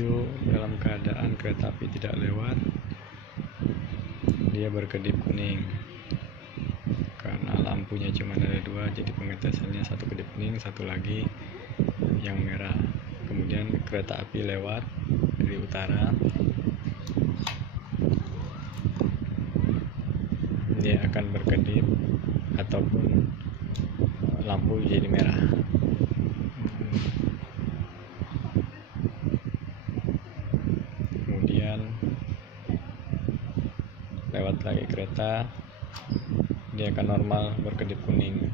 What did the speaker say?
video dalam keadaan kereta api tidak lewat, dia berkedip kuning karena lampunya cuma ada dua, jadi pengetesannya satu kedip kuning, satu lagi yang merah. Kemudian kereta api lewat dari utara, dia akan berkedip ataupun lampu jadi merah. Kemudian lewat lagi kereta, dia akan normal berkedip kuning.